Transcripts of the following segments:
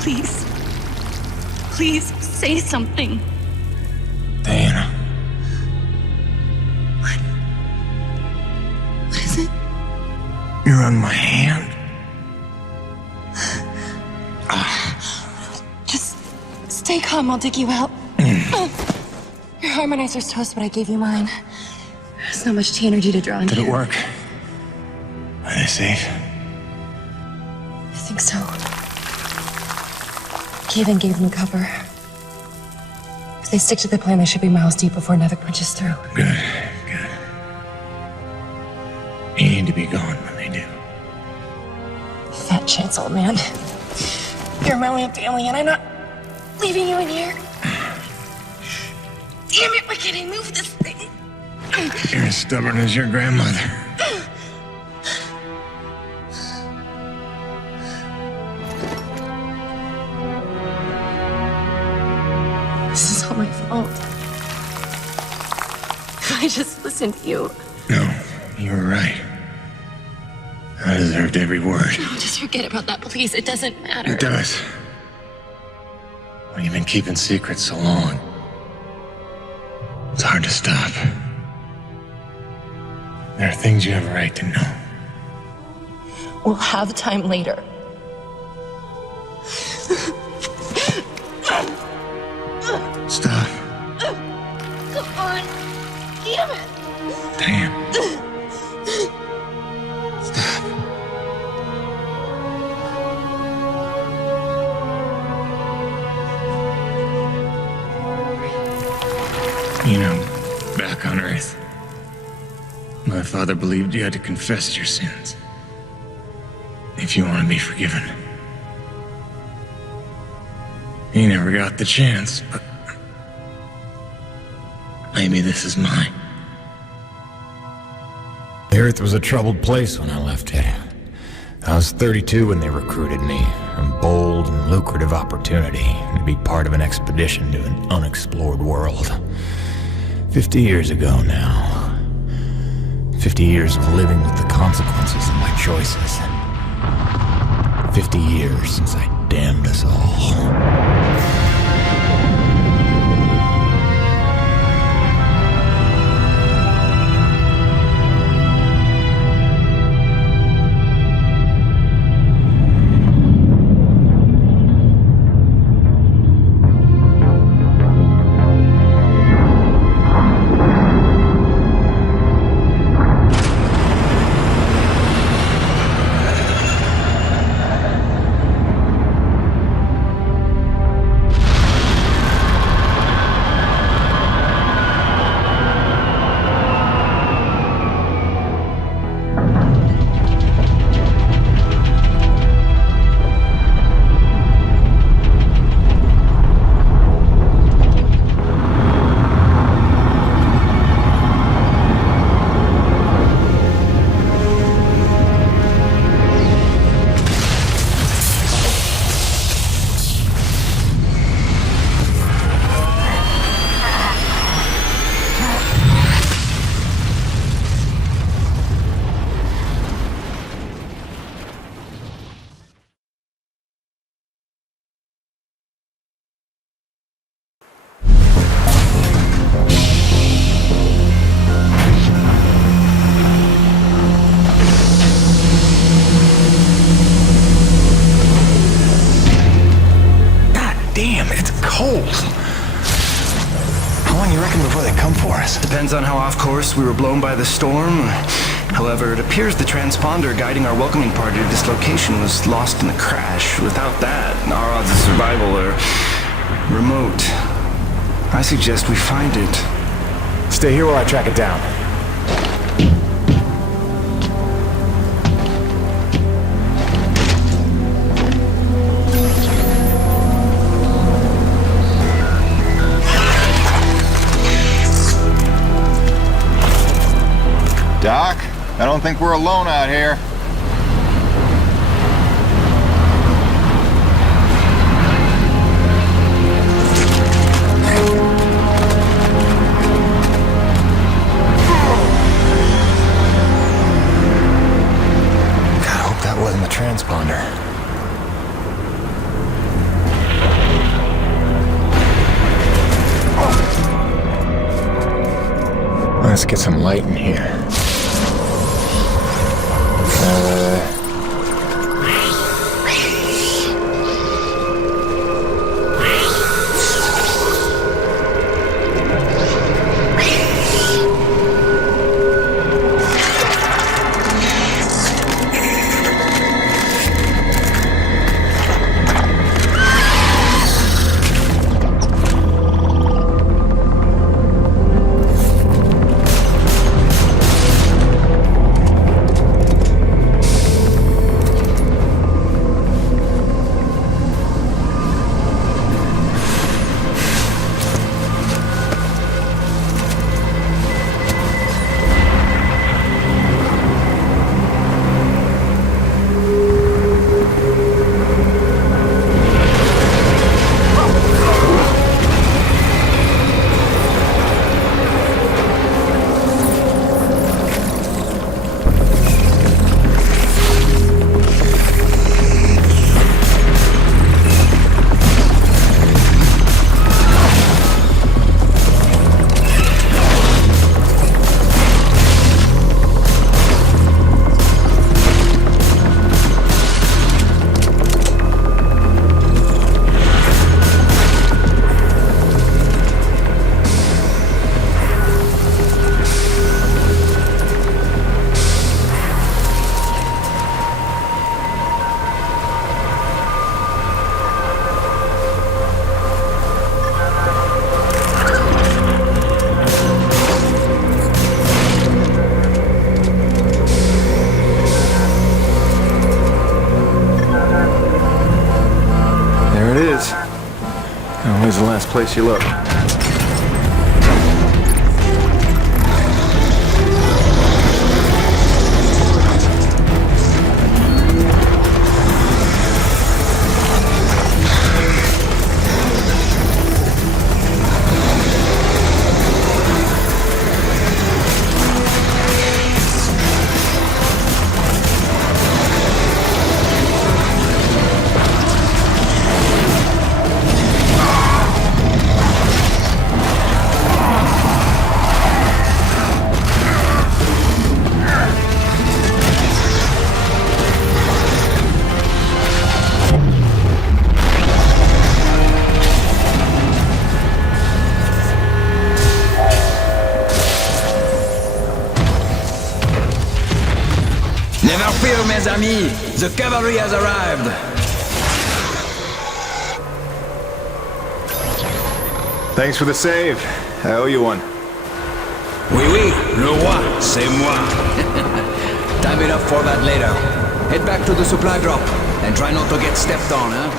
Please. Please, say something. Diana. What is it? You're on my hand. Just stay calm, I'll dig you out. Your harmonizer's toast, but I gave you mine. There's not much energy to draw on. Did it work? Are they safe? I think so. Cave-in gave them cover. If they stick to the plan, they should be miles deep before NEVEC punches through. Good, good. You need to be gone when they do. Fat chance, old man. You're my only family, and I'm not leaving you in here. Damn it, why can't I move this thing? You're as stubborn as your grandmother. This is all my fault. I just listened to you. No, you were right. I deserved every word. No, just forget about that, please. It doesn't matter. It does. When you've been keeping secrets so long, it's hard to stop. There are things you have a right to know. We'll have time later. Stop. Come on. Damn it. Damn. Stop. You know, back on Earth, my father believed you had to confess your sins if you want to be forgiven. He never got the chance, but maybe this is mine. The Earth was a troubled place when I left it. I was 32 when they recruited me. A bold and lucrative opportunity to be part of an expedition to an unexplored world. 50 years ago now. 50 years of living with the consequences of my choices. 50 years since I damned us all. Depends on how off course we were blown by the storm. However, it appears the transponder guiding our welcoming party to this location was lost in the crash. Without that, our odds of survival are remote. I suggest we find it. Stay here while I track it down. Doc, I don't think we're alone out here. God, I hope that wasn't the transponder. Let's get some light in here. Where's the last place you looked? Never fear, mes amis. The cavalry has arrived. Thanks for the save. I owe you one. Oui, oui, le roi, c'est moi. Time it up for that later. Head back to the supply drop and try not to get stepped on, huh?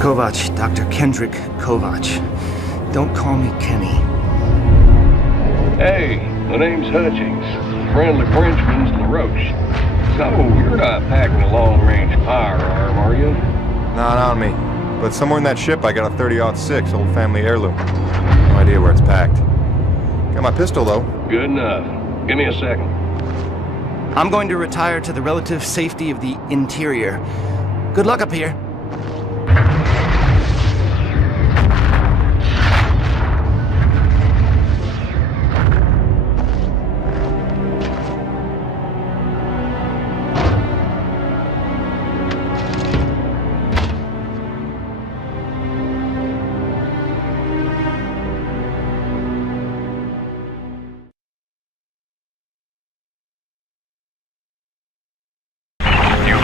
Kovac, Dr. Kendrick Kovac. Don't call me Kenny. Hey, my name's Hutchings. Friendly Frenchman's LaRoche. So, you're not packing a long-range firearm, are you? Not on me. But somewhere in that ship I got a 30-06 old family heirloom. No idea where it's packed. Got my pistol, though. Good enough. Give me a second. I'm going to retire to the relative safety of the interior. Good luck up here.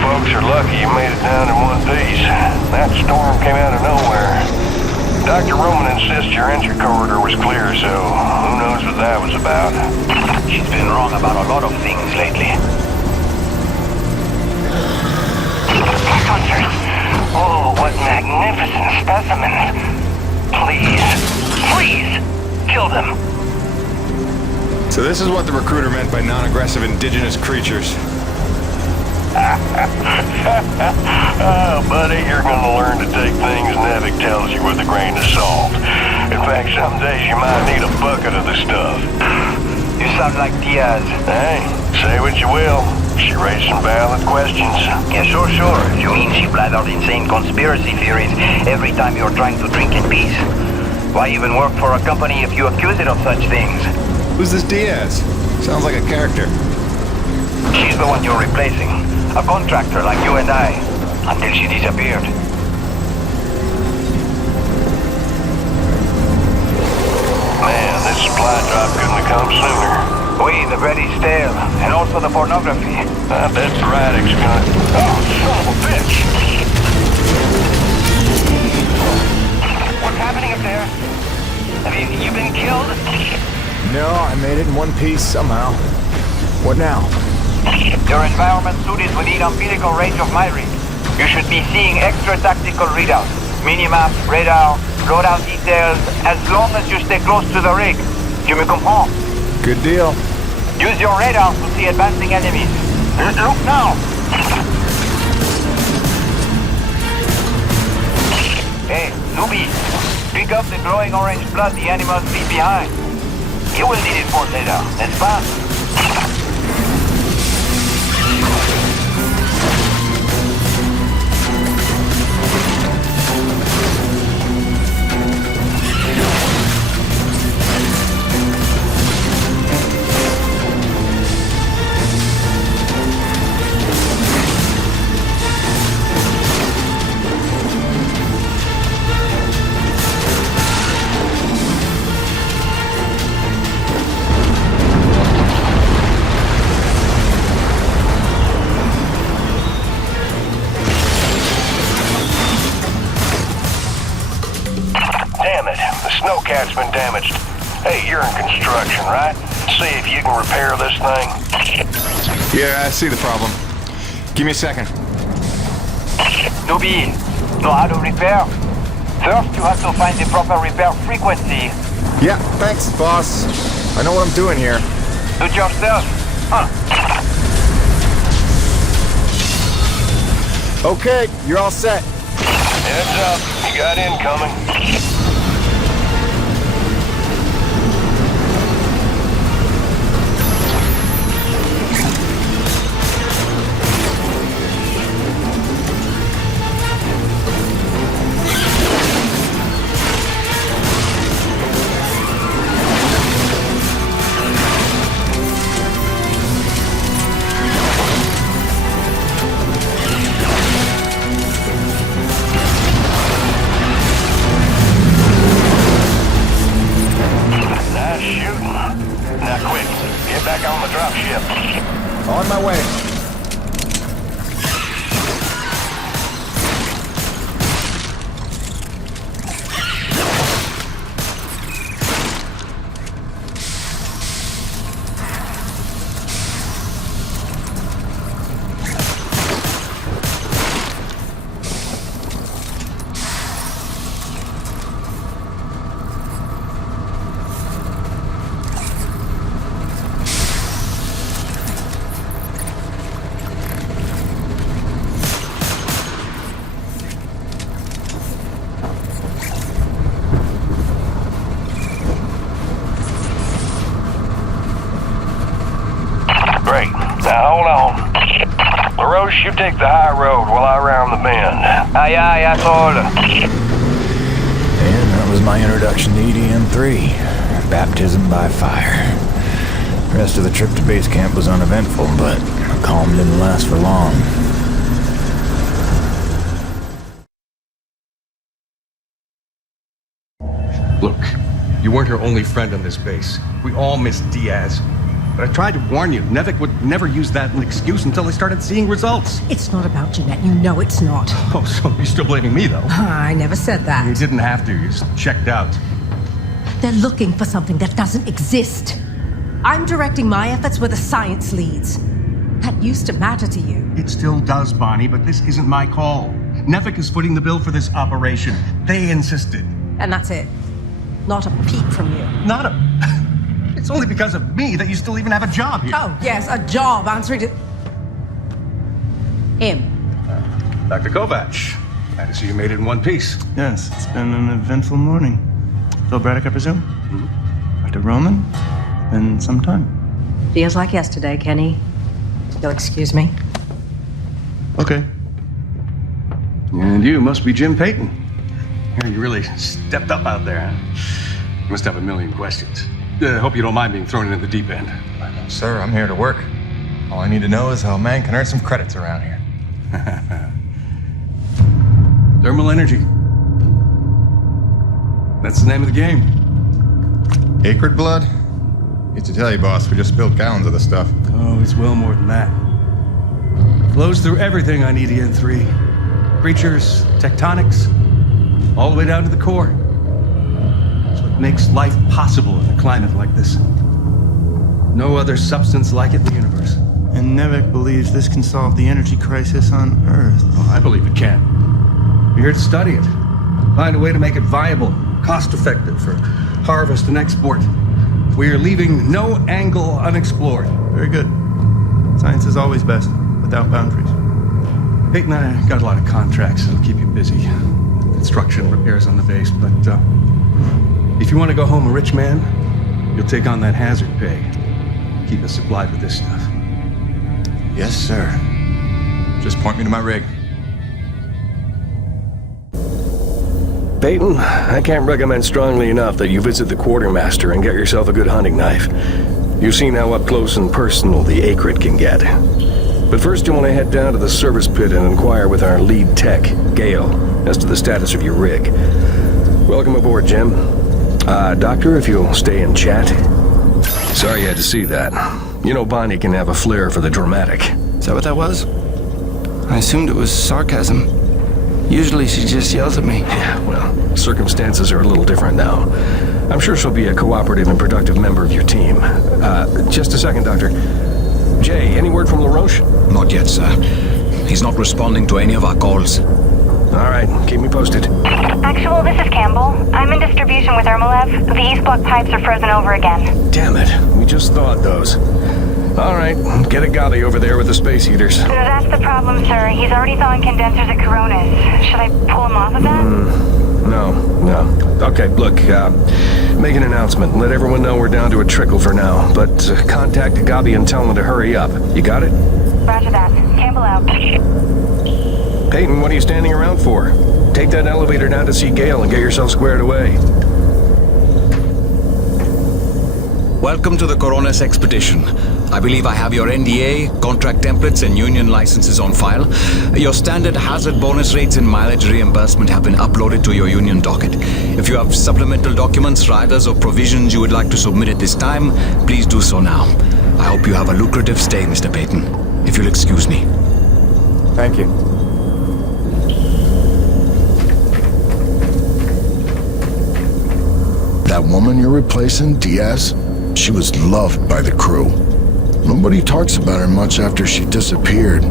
Folks are lucky you made it down in one piece. That storm came out of nowhere. Dr. Roman insists your entry corridor was clear, so who knows what that was about. She's been wrong about a lot of things lately. Hunters! Oh, what magnificent specimens! Please, please, kill them! So this is what the recruiter meant by non-aggressive indigenous creatures. Oh, buddy, you're gonna learn to take things NEVEC tells you with a grain of salt. In fact, some days you might need a bucket of the stuff. You sound like Diaz. Hey, say what you will. She raised some valid questions. Yeah, sure. You mean she blathered insane conspiracy theories every time you're trying to drink in peace? Why even work for a company if you accuse it of such things? Who's this Diaz? Sounds like a character. She's the one you're replacing. A contractor like you and I. Until she disappeared. Man, this supply drop couldn't have come sooner. Oui, the bread is stale. And also the pornography. I bet Radix gonna... Oh, son of a bitch! What's happening up there? Have you been killed? No, I made it in one piece somehow. What now? Your environment suit is within umbilical range of my rig. You should be seeing extra tactical readouts. Minimap, radar, loadout details, as long as you stay close to the rig. Tu me comprends? Good deal. Use your radar to see advancing enemies. Look now! Hey, newbie. Pick up the glowing orange blood the animals leave behind. You will need it for later, n'est-ce pas? Damn it, the snowcat's been damaged. Hey, you're in construction, right? See if you can repair this thing. Yeah, I see the problem. Give me a second. Newbie, know how to repair? First, you have to find the proper repair frequency. Yeah, thanks, boss. I know what I'm doing here. Do it yourself. Huh. Okay, you're all set. Heads up, you got incoming. On my way. Great. Now hold on. LaRoche, you take the high road while I round the bend. Aye, asshole. And that was my introduction to E.D.N. 3. Baptism by fire. The rest of the trip to base camp was uneventful, but the calm didn't last for long. Look, you weren't her only friend on this base. We all miss Diaz. But I tried to warn you, NEVEC would never use that as an excuse until they started seeing results. It's not about Jeanette. You know it's not. Oh, so you're still blaming me, though? I never said You that. didn't have to. You just checked out. They're looking for something that doesn't exist. I'm directing my efforts where the science leads. That used to matter to you. It still does, Bonnie, but this isn't my call. NEVEC is footing the bill for this operation. They insisted. And that's it. Not a peep from you. Not a... It's only because of me that you still even have a job here. Oh, yes, a job answering to... him. Dr. Kovac, glad to see you made it in one piece. Yes, it's been an eventful morning. Phil Braddock, I presume? Mm-hmm. Dr. Roman? Been some time. Feels like yesterday, Kenny. You'll excuse me? Okay. And you must be Jim Peyton. You really stepped up out there, huh? You must have a million questions. Hope you don't mind being thrown into the deep end. Sir, I'm here to work. All I need to know is how a man can earn some credits around here. Thermal energy. That's the name of the game. Akrid blood? Used to tell you, boss, we just spilled gallons of the stuff. Oh, it's well more than that. Flows through everything on E.D.N. Creatures, tectonics, all the way down to the core. It's what makes life possible in a climate like this. No other substance like it in the universe. And NEVEC believes this can solve the energy crisis on Earth. Oh, I believe it can. We're here to study it. Find a way to make it viable, cost-effective for harvest and export. We are leaving no angle unexplored. Very good. Science is always best, without boundaries. Peyton and I got a lot of contracts that'll keep you busy. Construction, repairs on the base, but if you want to go home a rich man, you'll take on that hazard pay. Keep us supplied with this stuff. Yes, sir. Just point me to my rig. Peyton, I can't recommend strongly enough that you visit the Quartermaster and get yourself a good hunting knife. You've seen how up close and personal the Akrid can get. But first you want to head down to the service pit and inquire with our lead tech, Gale, as to the status of your rig. Welcome aboard, Jim. Doctor, if you'll stay and chat. Sorry you had to see that. You know Bonnie can have a flair for the dramatic. Is that what that was? I assumed it was sarcasm. Usually she just yells at me. Yeah, well, circumstances are a little different now. I'm sure she'll be a cooperative and productive member of your team. Just a second, Doctor. Jay, any word from LaRoche? Not yet, sir. He's not responding to any of our calls. All right, keep me posted. Actual, this is Campbell. I'm in distribution with Ermolev. The east block pipes are frozen over again. Damn it, we just thawed those. All right, get a Gali over there with the space heaters. That's the problem, sir. He's already thawing condensers at Coronis. Should I pull him off of that? No. Okay, look, make an announcement. Let everyone know we're down to a trickle for now. But contact Gabi and tell them to hurry up. You got it? Roger that. Campbell out. Peyton, what are you standing around for? Take that elevator down to see Gale and get yourself squared away. Welcome to the Coronis expedition. I believe I have your NDA, contract templates, and union licenses on file. Your standard hazard bonus rates and mileage reimbursement have been uploaded to your union docket. If you have supplemental documents, riders, or provisions you would like to submit at this time, please do so now. I hope you have a lucrative stay, Mr. Peyton. If you'll excuse me. Thank you. That woman you're replacing, Diaz, she was loved by the crew. Nobody talks about her much after she disappeared.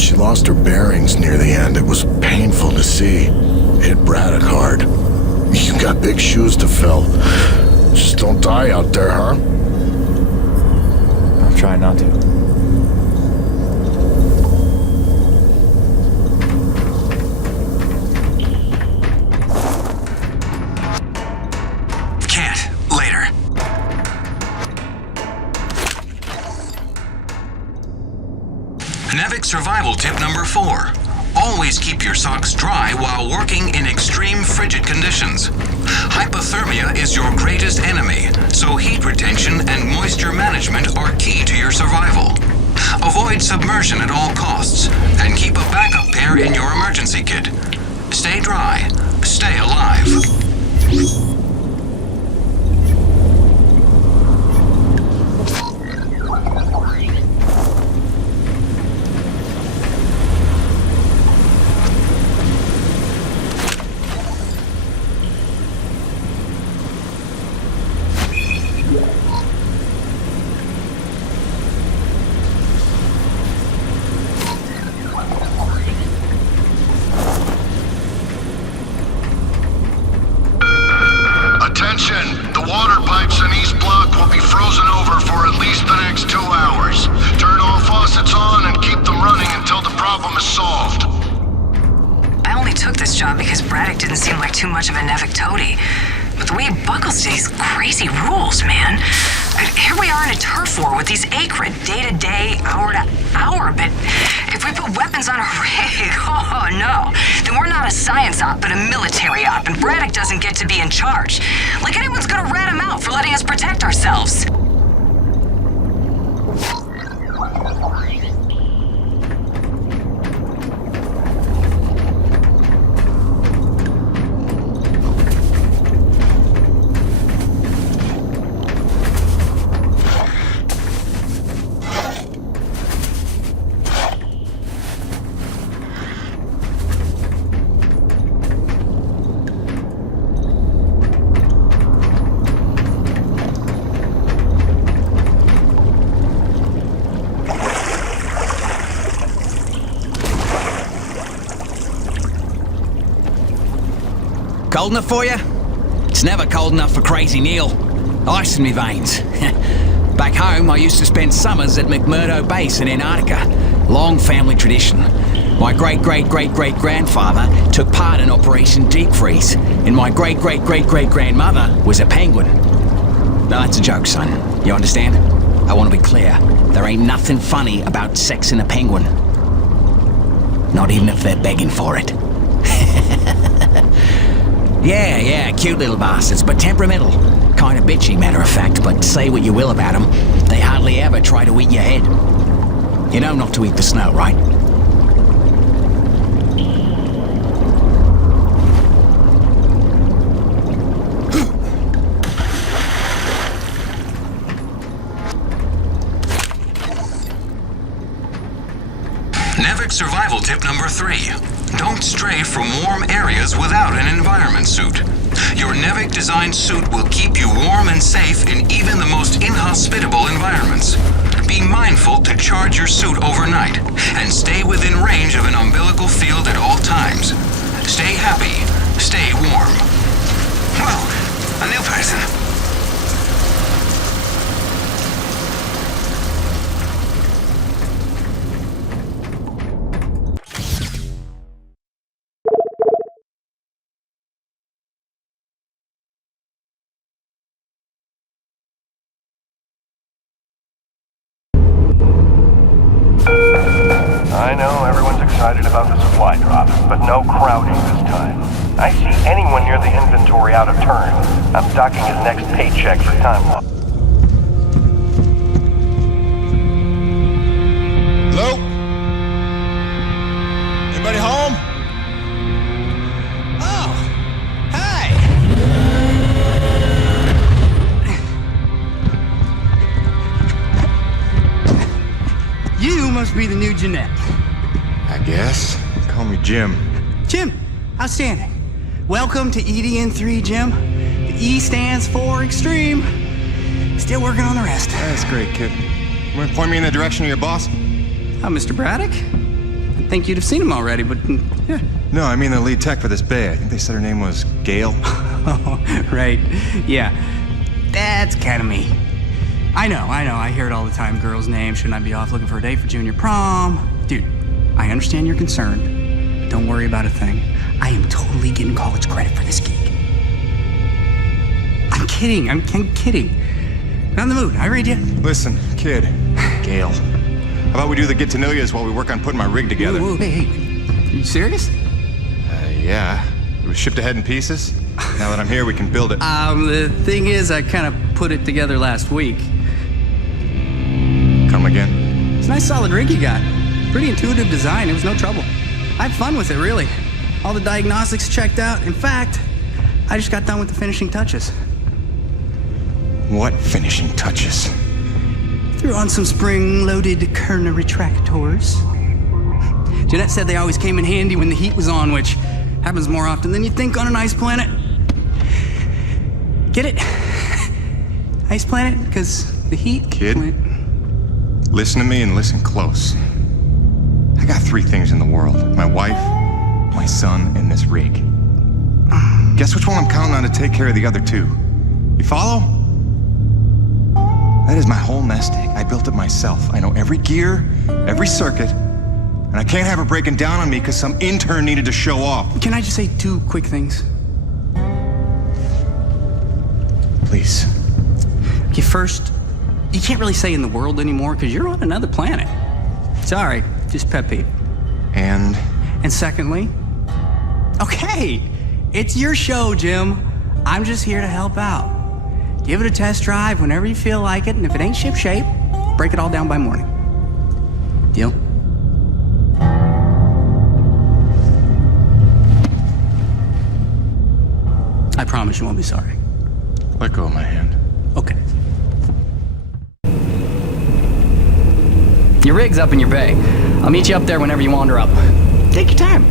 She lost her bearings near the end. It was painful to see. It hit Braddock hard. You got big shoes to fill. Just don't die out there, huh? I'll try not to. NEVEC survival tip number 4. Always keep your socks dry while working in extreme frigid conditions. Hypothermia is your greatest enemy, so heat retention and moisture management are key to your survival. Avoid submersion at all costs, and keep a backup pair in your emergency kit. Stay dry, stay alive. Here we are in a turf war with these Akrid, day to day, hour to hands on a rig. Oh, no. Then we're not a science op, but a military op, and Braddock doesn't get to be in charge. Like anyone's gonna rat him out for letting us protect ourselves. Cold enough for you? It's never cold enough for Crazy Neil. Ice in me veins. Back home, I used to spend summers at McMurdo Base in Antarctica. Long family tradition. My great-great-great-great-grandfather took part in Operation Deep Freeze, and my great-great-great-great-grandmother was a penguin. No, that's a joke, son. You understand? I want to be clear. There ain't nothing funny about sexing a penguin. Not even if they're begging for it. Yeah, cute little bastards, but temperamental. Kind of bitchy, matter of fact, but say what you will about them, they hardly ever try to eat your head. You know not to eat the snow, right? NEVEC survival tip number 3. Don't stray from warm areas without an environment suit. Your NEVEC designed suit will keep you warm and safe in even the most inhospitable environments. Be mindful to charge your suit overnight and stay within range of an umbilical field at all times. Stay happy, stay warm. Whoa, a new person. I know everyone's excited about the supply drop, but no crowding this time. I see anyone near the inventory out of turn. I'm docking his next paycheck for time loss. Hello? Anybody home? Oh, hi! You must be the new Jeanette. I guess. Call me Jim. Jim, outstanding. Welcome to E.D.N. 3, Jim. The E stands for extreme. Still working on the rest. That's great, kid. You want to point me in the direction of your boss? Oh, Mr. Braddock? I think you'd have seen him already, but yeah. No, I mean the lead tech for this bay. I think they said her name was Gale. Oh, right. Yeah. That's kind of me. I know. I hear it all the time. Girl's name. Shouldn't I be off looking for a date for junior prom? Dude, I understand you're concerned. Don't worry about a thing. I am totally getting college credit for this gig. I'm kidding. I'm kidding. I'm in the mood. I read you. Listen, kid. Gale. How about we do the get-to-know-yous while we work on putting my rig together? Whoa, hey. Are you serious? Yeah. It was shipped ahead in pieces. Now that I'm here, we can build it. The thing is, I kind of put it together last week. Come again? It's a nice solid rig you got. Pretty intuitive design. It was no trouble. I had fun with it, really. All the diagnostics checked out. In fact, I just got done with the finishing touches. What finishing touches? Threw on some spring-loaded Kerner retractors. Jeanette said they always came in handy when the heat was on, which happens more often than you think on an ice planet. Get it? Ice planet? Because the heat... Kid, listen to me and listen close. I got 3 things in the world. My wife, my son, and this rig. Guess which one I'm counting on to take care of the other 2? You follow? That is my whole nest egg. I built it myself. I know every gear, every circuit, and I can't have her breaking down on me because some intern needed to show off. Can I just say 2 quick things? Please. Okay, first, you can't really say in the world anymore because you're on another planet. Sorry, just pet peeve. And secondly, okay, it's your show, Jim. I'm just here to help out. Give it a test drive whenever you feel like it, and if it ain't ship-shape, break it all down by morning. Deal? I promise you won't be sorry. Let go of my hand. Okay. Your rig's up in your bay. I'll meet you up there whenever you wander up. Take your time.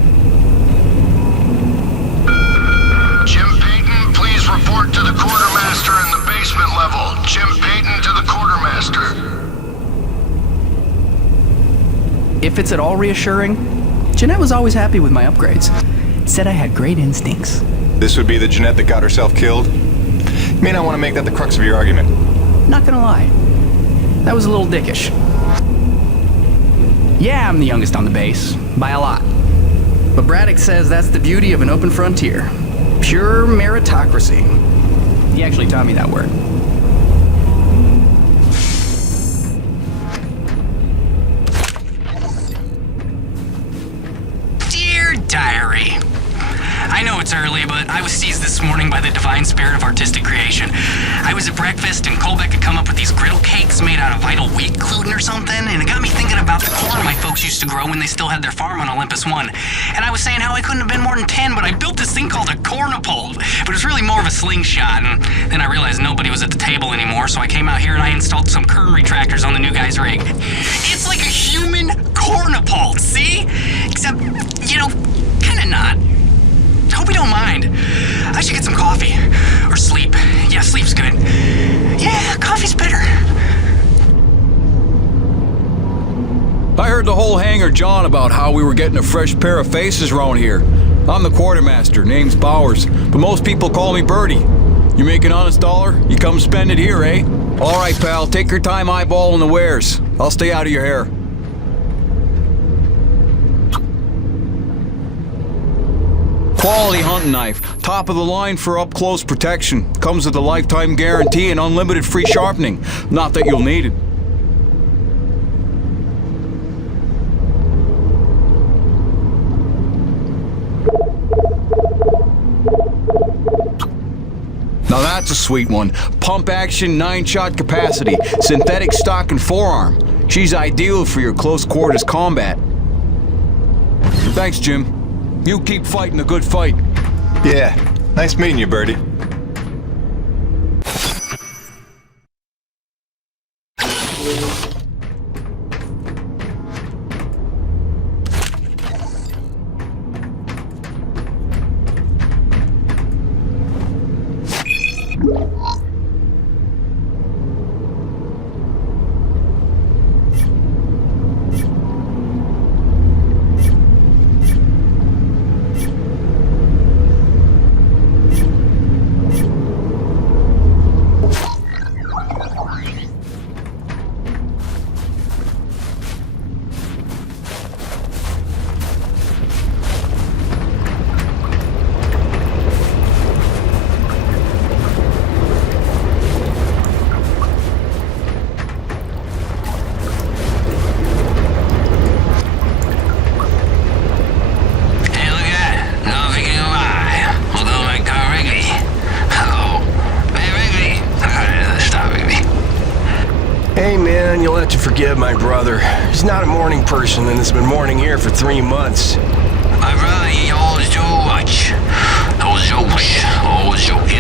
Jim Peyton, please report to the Quartermaster in the basement level. Jim Peyton to the Quartermaster. If it's at all reassuring, Jeanette was always happy with my upgrades. Said I had great instincts. This would be the Jeanette that got herself killed? You may not want to make that the crux of your argument. Not gonna lie. That was a little dickish. Yeah, I'm the youngest on the base. By a lot. But Braddock says that's the beauty of an open frontier. Pure meritocracy. He actually taught me that word. Dear Diary, I know it's early, but I was seized this morning by the divine spirit of artistic creation. I was at breakfast, and Colbeck had come up with these griddle cakes made out of vital wheat gluten or something, and it got me thinking about the corn my folks used to grow when they still had their farm on Olympus 1. And I was saying how I couldn't have been more than 10, but I built this thing called a cornipole. But it was really more of a slingshot, and then I realized nobody was at the table anymore, so I came out here and I installed some kern retractors on the new guy's rig. It's like a human cornipole, see? Except, you know, kinda not. Hope you don't mind. I should get some coffee. Or sleep. Yeah, sleep's good. Yeah, coffee's better. I heard the whole hangar John about how we were getting a fresh pair of faces around here. I'm the Quartermaster, name's Bowers, but most people call me Birdie. You make an honest dollar, you come spend it here, eh? All right, pal, take your time eyeballing the wares. I'll stay out of your hair. Quality hunting knife, top of the line for up-close protection. Comes with a lifetime guarantee and unlimited free sharpening. Not that you'll need it. Now that's a sweet one. Pump action, 9-shot capacity, synthetic stock and forearm. She's ideal for your close quarters combat. Thanks, Jim. You keep fighting a good fight. Yeah, nice meeting you, Birdie. Forgive my brother. He's not a morning person and has been mourning here for 3 months. My brother, he always do watch. Always joke.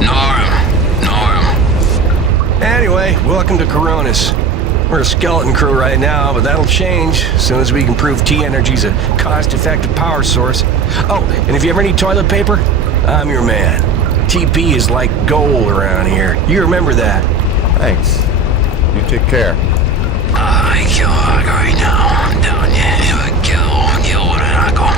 Norm. Anyway, welcome to Coronis. We're a skeleton crew right now, but that'll change as soon as we can prove T-Energy's a cost-effective power source. Oh, and if you ever need toilet paper, I'm your man. TP is like gold around here. You remember that. Thanks. You take care. I kill right now. I'm down here. Kill with an echo.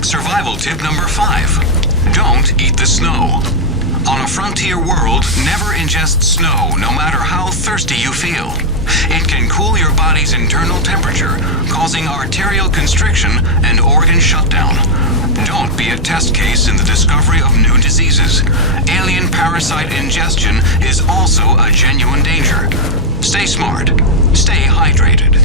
NEVEC survival tip number 5. Don't eat the snow. On a frontier world, never ingest snow, no matter how thirsty you feel. It can cool your body's internal temperature, causing arterial constriction and organ shutdown. Don't be a test case in the discovery of new diseases. Alien parasite ingestion is also a genuine danger. Stay smart. Stay hydrated.